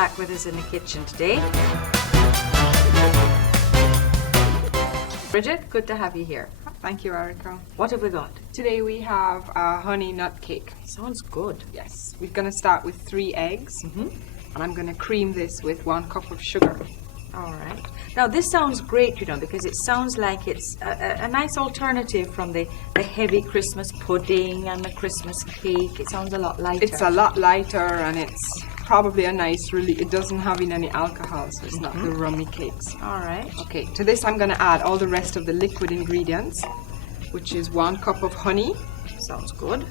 back with us in the kitchen today. Bridget, good to have you here. Thank you, Erica. What have we got? Today we have a honey nut cake. Sounds good. Yes, we're going to start with 3 eggs, and I'm going to cream this with 1 cup of sugar. All right. Now this sounds great, you know, because it sounds like it's a nice alternative from the heavy Christmas pudding and the Christmas cake. It sounds a lot lighter. It's a lot lighter, and it's probably a nice relief. It doesn't have in any alcohol, so it's not the rummy cakes. All right. Okay, to this I'm going to add all the rest of the liquid ingredients, which is 1 cup of honey. Sounds good.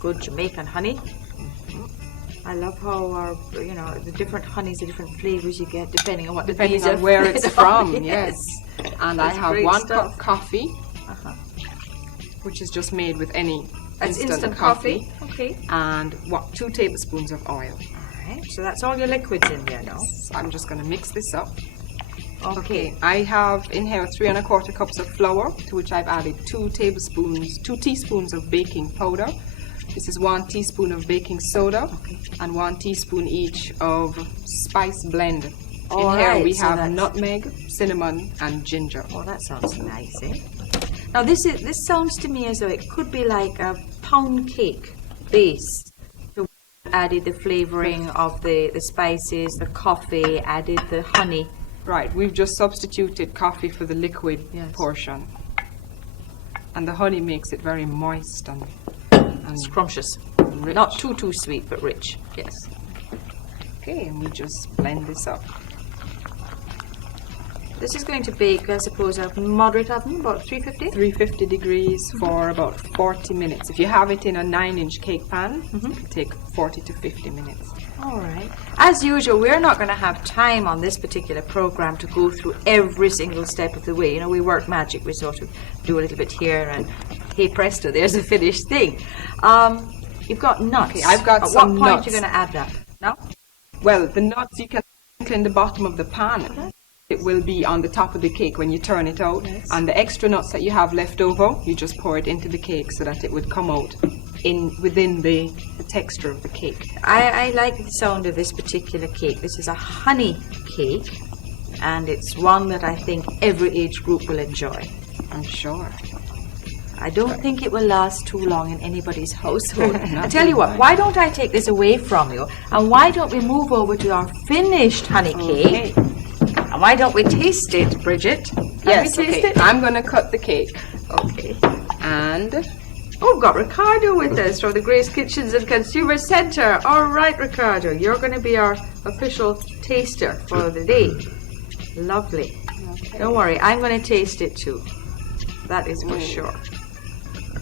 Good Jamaican honey. I love how our, you know, the different honeys, the different flavors you get depending on what the Depending bees on are where it's fed from, on. yes. And That's I have great 1 stuff. cup coffee, which is just made with any instant coffee. Okay. And 2 tablespoons of oil. All right. So that's all your liquids in there now. So I'm just going to mix this up. Okay. I have in here 3 1/4 cups of flour, to which I've added 2 teaspoons of baking powder. This is 1 teaspoon of baking soda, and 1 teaspoon each of spice blend. All in here right, we so have that's- cinnamon, cinnamon, and ginger. Oh, that sounds nice, eh? Now this sounds to me as though it could be like a pound cake base. So added the flavoring of the spices, the coffee, added the honey. Right, we've just substituted coffee for the liquid Yes. portion. And the honey makes it very moist and Scrumptious. rich. Not too sweet, but rich. Yes. Okay, and we just blend this up. This is going to bake, I suppose, at a moderate oven, about 350? 350 degrees for about 40 minutes. If you have it in a 9-inch cake pan, it'll take 40 to 50 minutes. All right. As usual, we're not going to have time on this particular program to go through every single step of the way. You know, we work magic. We sort of do a little bit here and hey presto, there's a finished thing. You've got nuts. Okay, I've got At some what point nuts. you're going to add that? No? Well, the nuts you can clean the bottom of the pan. It will be on the top of the cake when you turn it out. Yes. And the extra nuts that you have left over, you just pour it into the cake so that it would come out within the texture of the cake. I like the sound of this particular cake. This is a honey cake, and it's one that I think every age group will enjoy. I'm sure. I don't think it will last too long in anybody's household. I Not tell you what, mine. why don't I take this away from you, and why don't we move over to our finished honey cake? Okay. And why don't we taste it, Bridget? Can Yes, we taste okay. it? I'm going to cut the cake. Okay. And Oh, we've got Ricardo with us from the Grace Kitchens and Consumer Centre. All right, Ricardo, you're going to be our official taster for the day. Lovely. okay. Don't worry, I'm going to taste it too. That is for sure.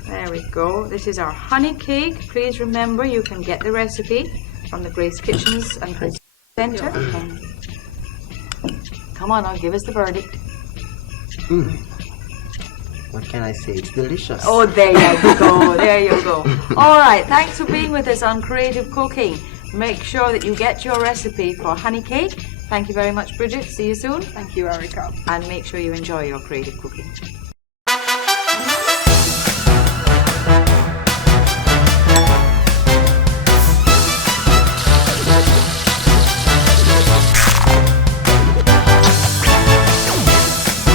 There we go. This is our honey cake. Please remember, you can get the recipe from the Grace Kitchens and Consumer Centre. Come on, now, give us the verdict. What can I say? It's delicious. Oh, there you go. There you go. All right. Thanks for being with us on Creative Cooking. Make sure that you get your recipe for honey cake. Thank you very much, Bridget. See you soon. thank you, Erica. And make sure you enjoy your creative cooking.